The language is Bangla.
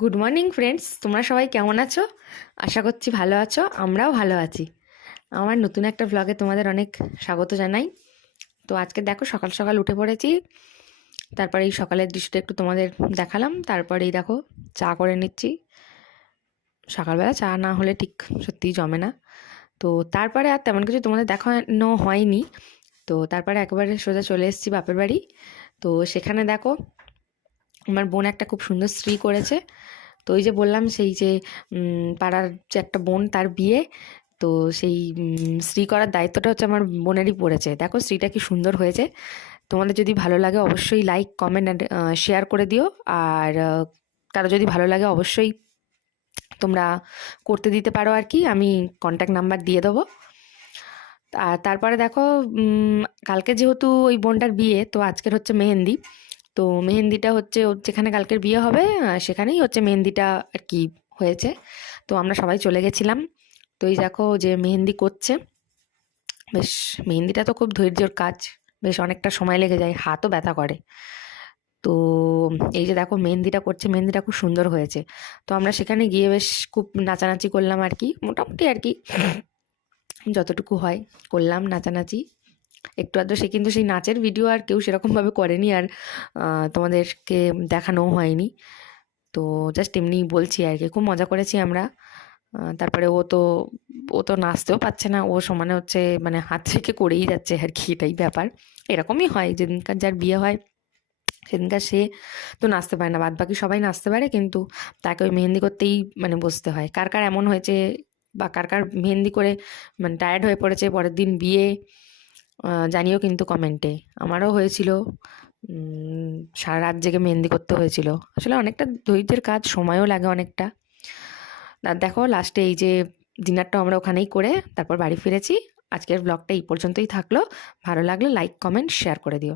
গুড মর্নিং ফ্রেন্ডস, তোমরা সবাই কেমন আছো? আশা করছি ভালো আছো। আমরাও ভালো আছি। আমার নতুন একটা ভ্লগে তোমাদের অনেক স্বাগত জানাই। তো আজকে দেখো সকাল সকাল উঠে পড়েছি। তারপরে এই সকালের দৃশ্যটা একটু তোমাদের দেখালাম। তারপরে এই দেখো চা করে নিচ্ছি। সকালবেলা চা না হলে ঠিক সত্যিই জমে না। তো তারপরে আর তেমন কিছু তোমাদের দেখানো হয়নি। তো তারপরে একেবারে সোজা চলে এসেছি বাপের বাড়ি। তো সেখানে দেখো আমার বোন একটা খুব সুন্দর স্ত্রী করেছে। তো ওই যে বললাম সেই যে পাড়ার যে একটা বোন তার বিয়ে। তো সেই স্ত্রী করার দায়িত্বটা হচ্ছে আমার বোনেরই পড়েছে। দেখো স্ত্রীটা কি সুন্দর হয়েছে। তোমাদের যদি ভালো লাগে অবশ্যই লাইক কমেন্ট অ্যান্ড শেয়ার করে দিও। আর কারো যদি ভালো লাগে অবশ্যই তোমরা করতে দিতে পারো আর কি। আমি কন্ট্যাক্ট নাম্বার দিয়ে দেবো। আর তারপরে দেখো কালকে যেহেতু ওই বোনটার বিয়ে, তো আজকের হচ্ছে মেহেন্দি। তো মেহেন্দিটা হচ্ছে ওর যেখানে কালকের বিয়ে হবে সেখানেই হচ্ছে মেহেন্দিটা আর কি হয়েছে। তো আমরা সবাই চলে গেছিলাম। তো এই দেখো যে মেহেন্দি করছে। বেশ, মেহেন্দিটা তো খুব ধৈর্যের কাজ। বেশ অনেকটা সময় লেগে যায়, হাতও ব্যথা করে। তো এই যে দেখো মেহেন্দিটা করছে, মেহেন্দিটা খুব সুন্দর হয়েছে। তো আমরা সেখানে গিয়ে বেশ খুব নাচানাচি করলাম আর কি, মোটামুটি আর কি যতটুকু হয় করলাম নাচানাচি একটু আধটু। সে কিন্তু সেই নাচের ভিডিও আর কেউ সেরকমভাবে করেনি, আর তোমাদেরকে দেখানোও হয়নি। তো জাস্ট এমনি বলছি আর কি, খুব মজা করেছি আমরা। তারপরে ও তো নাচতেও পারছে না, ও সমানে হচ্ছে মানে হাত থেকে করেই যাচ্ছে আর কি, এটাই ব্যাপার। এরকমই হয়, যেদিনকার যার বিয়ে হয় সেদিনকার সে তো নাচতে পারে না, বাদ বাকি সবাই নাচতে পারে, কিন্তু তাকে ওই মেহেন্দি করতেই মানে বসতে হয়। কার কার এমন হয়েছে বা কার কার মেহেন্দি করে মানে টায়ার্ড হয়ে পড়েছে পরের দিন বিয়ে, জানিও কিন্তু কমেন্টে। আমারও হয়েছিল, উম, সারা রাত জেগে মেহেন্দি করতে হয়েছিল। আসলে অনেকটা ধৈর্যের কাজ, সময়ও লাগে অনেকটা। আর দেখো লাস্টে এই যে ডিনারটা আমরা ওখানেই করে তারপর বাড়ি ফিরেছি। আজকের ব্লগটা এই পর্যন্তই থাকলো। ভালো লাগলে লাইক কমেন্ট শেয়ার করে দিও।